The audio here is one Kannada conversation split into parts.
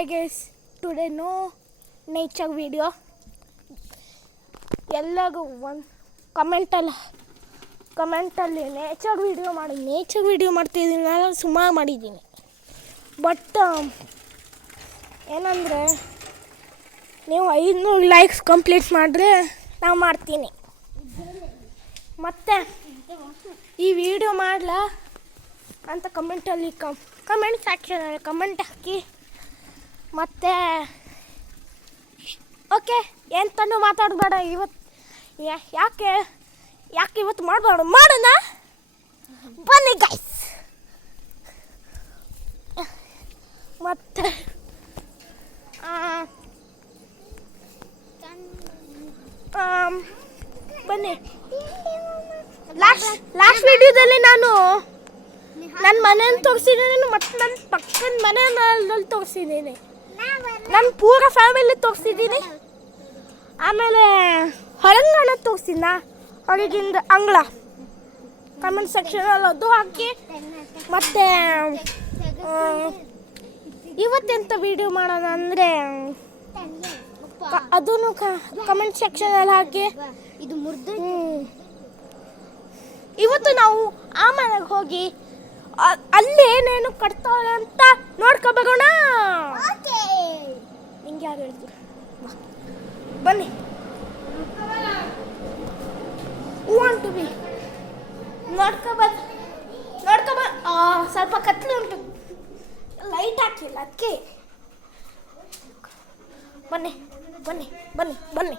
Hi guys, today no nature video. ಎಲ್ಲರೂ ಒಂದು ಕಮೆಂಟಲ್ಲಿ ನೇಚರ್ ವೀಡಿಯೋ ಮಾಡ್ತಿದ್ದೀನಿ. ನಾನು ಸುಮಾರು ಮಾಡಿದ್ದೀನಿ. ಬಟ್ ಏನಂದರೆ ನೀವು 500 ಲೈಕ್ಸ್ ಕಂಪ್ಲೀಟ್ ಮಾಡಿದ್ರೆ ನಾವು ಮಾಡ್ತೀನಿ. ಮತ್ತು ಈ ವಿಡಿಯೋ ಮಾಡಲಾ ಅಂತ ಕಮೆಂಟಲ್ಲಿ ಕಮೆಂಟ್ ಸೆಕ್ಷನಲ್ಲಿ ಕಮೆಂಟ್ ಹಾಕಿ. ಮತ್ತು ಓಕೆ ಎಂತನೂ ಮಾತಾಡಬೇಡ ಇವತ್ತು. ಯಾಕೆ ಇವತ್ತು ಮಾಡೋಣ ಬನ್ನಿ ಗೈಸ್. ಮತ್ತು ಬನ್ನಿ, ಲಾಸ್ಟ್ ವಿಡಿಯೋದಲ್ಲಿ ನಾನು ನನ್ನ ಮನೆಯನ್ನು ತೋರಿಸಿದ್ದೀನಿ ಮತ್ತು ನನ್ನ ಪಕ್ಕದ ಮನೆಯಲ್ಲಿ ತೋರಿಸಿದ್ದೀನಿ. ನನ್ನ ಪೂರ ಫ್ಯಾಮಿಲಿ ತೋರಿಸಿದ್ದೀನಿ. ಆಮೇಲೆ ಹೊರಂಗಣ ತೋರಿಸಿದ್ನ ಹೊರಗಿಂದ ಅಂಗಳ ಕಮೆಂಟ್ ಸೆಕ್ಷನಲ್ಲಿ ಅದು ಹಾಕಿ. ಮತ್ತು ಇವತ್ತೆಂತ ವಿಡಿಯೋ ಮಾಡೋಣ ಅಂದರೆ ಅದನ್ನು ಕಮೆಂಟ್ ಸೆಕ್ಷನಲ್ಲಿ ಹಾಕಿ. ಇವತ್ತು ನಾವು ಆ ಮನೆಗೆ ಹೋಗಿ ಅಲ್ಲಿ ಏನೇನು ಕಟ್ತಾವೆ ಅಂತ ನೋಡ್ಕೊಬರೋಣ. ನಿಂಗೆ ಯಾರು ಹೇಳ್ತೀವಿ, ಬನ್ನಿ. ವಾಂಟ್ ಟು ಬಿ ನೋಡ್ಕೊಬ ಸ್ವಲ್ಪ ಕತ್ಲು ಉಂಟು, ಲೈಟ್ ಹಾಕಿಲ್ಲ ಅದಕ್ಕೆ. ಬನ್ನಿ ಬನ್ನಿ ಬನ್ನಿ ಬನ್ನಿ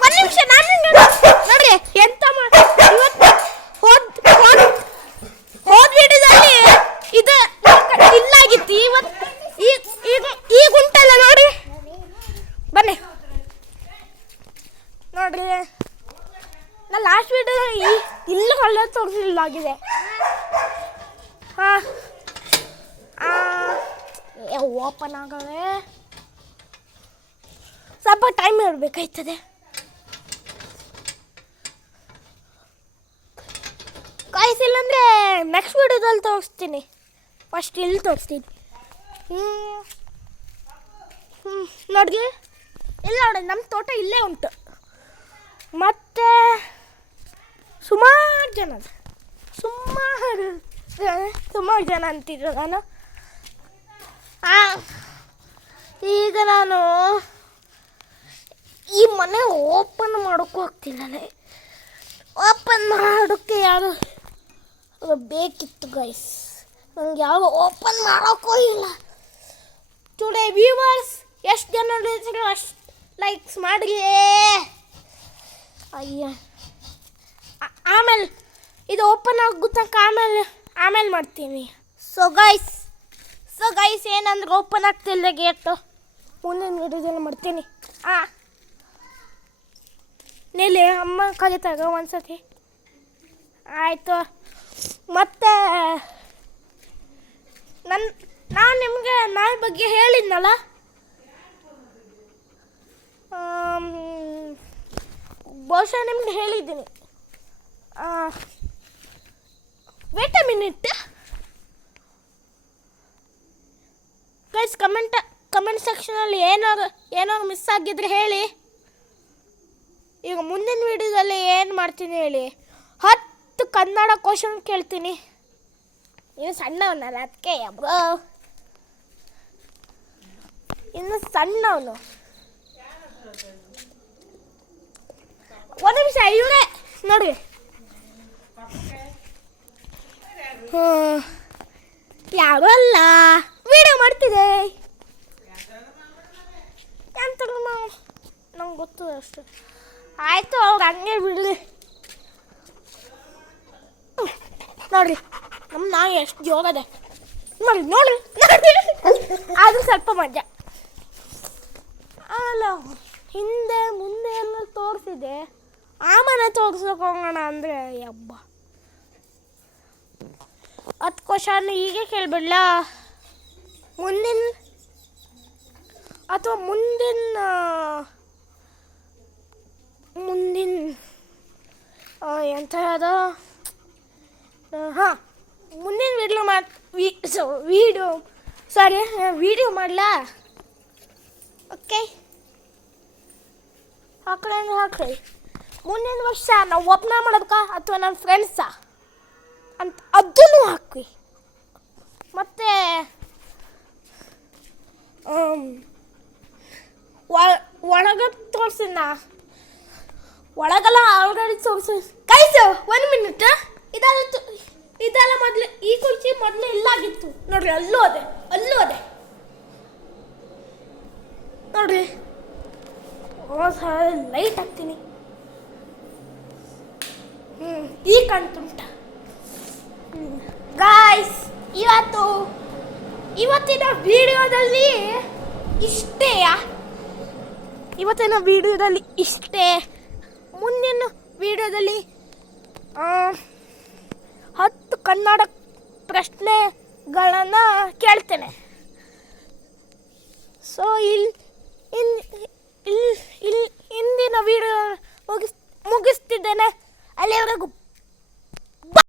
ಒಂದು ನಿಮಿಷ. ನಾನು ನೋಡ್ರಿ ಎಂತ ಇವತ್ತು ಹೋದ ವಿಡಿಯೋದಲ್ಲಿ ಇದು ಇಲ್ಲಾಗಿತ್ತು. ಇವತ್ತು ಈಗ ಉಂಟಲ್ಲ ನೋಡಿ. ಬನ್ನಿ ನೋಡ್ರಿ, ನಾ ಲಾಸ್ಟ್ ವಿಡಿಯೋದಲ್ಲಿ ಇಲ್ಲ ಕಳ್ಳ ತೋರಿಸಿಲ್ಲಾಗಿದೆ. ಹಾಂ ಓಪನ್ ಆಗವೆ ಸ್ವಲ್ಪ ಟೈಮ್ ಇರಬೇಕಾಯ್ತದೆ. ಕಾಯಿಸಿಲ್ಲಂದರೆ ನೆಕ್ಸ್ಟ್ ವಿಡಿಯೋದಲ್ಲಿ ತೋರಿಸ್ತೀನಿ. ಫಸ್ಟ್ ಇಲ್ಲಿ ತೋರಿಸ್ತೀನಿ. ನೋಡಿ, ಇಲ್ಲ ನೋಡಿ, ನಮ್ಮ ತೋಟ ಇಲ್ಲೇ ಉಂಟು. ಮತ್ತು ಸುಮಾರು ಜನ ಅಂತಿದ್ರು. ನಾನು ಈಗ ನಾನು ಈ ಮನೆ ಓಪನ್ ಮಾಡೋಕ್ಕೂ ಆಗ್ತಿಲ್ಲ. ಓಪನ್ ಮಾಡೋಕ್ಕೆ ಯಾರು ಬೇಕಿತ್ತು ಗೈಸ್. ನನಗೆ ಯಾವ ಓಪನ್ ಮಾಡೋಕ್ಕೂ ಇಲ್ಲ. ಟುಡೇ ವ್ಯೂವರ್ಸ್ ಎಷ್ಟು ಜನ ಅಷ್ಟು ಲೈಕ್ಸ್ ಮಾಡಿ. ಅಯ್ಯ, ಆಮೇಲೆ ಇದು ಓಪನ್ ಆಗೋ ತನಕ ಆಮೇಲೆ ಮಾಡ್ತೀನಿ. ಸೊ ಗೈಸ್ ಏನಂದ್ರೆ ಓಪನ್ ಆಗ್ತಿಲ್ಲ ಗೇಟು. ಮುಂದಿನ ವಿಡಿಯೋದಲ್ಲಿ ಮಾಡ್ತೀನಿ. ನೀಲಿ ಅಮ್ಮ ಕಲಿತಾಗ ಒಂದ್ಸತಿ ಆಯಿತು. ಮತ್ತು ನಾನು ನಿಮಗೆ ನಾಯಿ ಬಗ್ಗೆ ಹೇಳಿದ್ನಲ್ಲ, ಬಹುಶಃ ನಿಮ್ಗೆ ಹೇಳಿದ್ದೀನಿ. Wait a minute guys. Comment ಸೆಕ್ಷನಲ್ಲಿ ಏನಾದ್ರು ಮಿಸ್ ಆಗಿದ್ರೆ ಹೇಳಿ. ಈಗ ಮುಂದಿನ ವಿಡಿಯೋದಲ್ಲಿ ಏನು ಮಾಡ್ತೀನಿ ಹೇಳಿ. 10 ಕನ್ನಡ ಕ್ವಶನ್ ಕೇಳ್ತೀನಿ. ಇನ್ನು ಸಣ್ಣವನಲ್ಲ ಅದಕ್ಕೆ ಬ್ರೋ, ಇನ್ನು ಸಣ್ಣವನು. ಒಂದು ನಿಮಿಷ ಇವರೇ ನೋಡಿ. ಯಾರು ಅಲ್ಲ, ವಿಡಿಯೋ ಮಾಡ್ತಿದೆ ಅಂತ ನಂಗೆ ಗೊತ್ತು ಅಷ್ಟು. ಆಯಿತು, ಅವ್ರು ಹಂಗೆ ಬಿಡಲಿ. ನೋಡ್ರಿ ನಮ್ಮ ನಾಯಿ ಎಷ್ಟು ಜೋಗದೆ ನೋಡಿ. ಆದರೂ ಸ್ವಲ್ಪ ಮಜಾ ಅಲ್ಲ. ಹಿಂದೆ ಮುಂದೆ ಎಲ್ಲ ತೋರಿಸಿದೆ. ಆ ಮನೆ ತೋರ್ಸೋಕೆ ಹೋಗೋಣ ಅಂದರೆ ಹಬ್ಬ 10 ಕ್ವಶನ್ ಹೀಗೆ ಕೇಳಿಬಿಡ್ಲ. ಮುಂದಿನ ಎಂಥ ಅದು ಹಾಂ, ಮುಂದಿನ ವಿಡಿಯೋ ಮಾಡಲಾ? ಓಕೆ, ಹಾಕ್ರಿ. ಮುಂದಿನ ವರ್ಷ ನಾವು ಒಪ್ಪನ ಮಾಡೋದಕ್ಕ ಅಥವಾ ನನ್ನ ಫ್ರೆಂಡ್ಸಾ ಅಂತ ಅದನ್ನು ಹಾಕಿ. ಮತ್ತು ಒಳಗೆ ತೋರಿಸಿನ ಒಳಗೆಲ್ಲ ಆಲ್ರೆಡಿ ತೋರಿಸಿ ಕೈಸು 1 ಮಿನಿಟ್. ಇದೆಲ್ಲ ಮೊದಲು ಈ ಕುರ್ಚಿ ಮೊದಲು ಇಲ್ಲಾಗಿತ್ತು ನೋಡ್ರಿ. ಅಲ್ಲೂ ಅದೇ ನೋಡ್ರಿ. ಲೈಟ್ ಹಾಕ್ತೀನಿ. ಈಗ ಕಾಣ್ತುಂಟ ಗಾಯ್ಸ್. ಇವತ್ತಿನ ವಿಡಿಯೋದಲ್ಲಿ ಇಷ್ಟೇ. ಮುಂದಿನ ವಿಡಿಯೋದಲ್ಲಿ 10 ಕನ್ನಡ ಪ್ರಶ್ನೆಗಳನ್ನು ಕೇಳ್ತೇನೆ. ಸೊ ಇಂದಿನ ವಿಡಿಯೋ ಮುಗಿಸ್ತಿದ್ದೇನೆ. ಅಲ್ಲಿವರೆಗೂ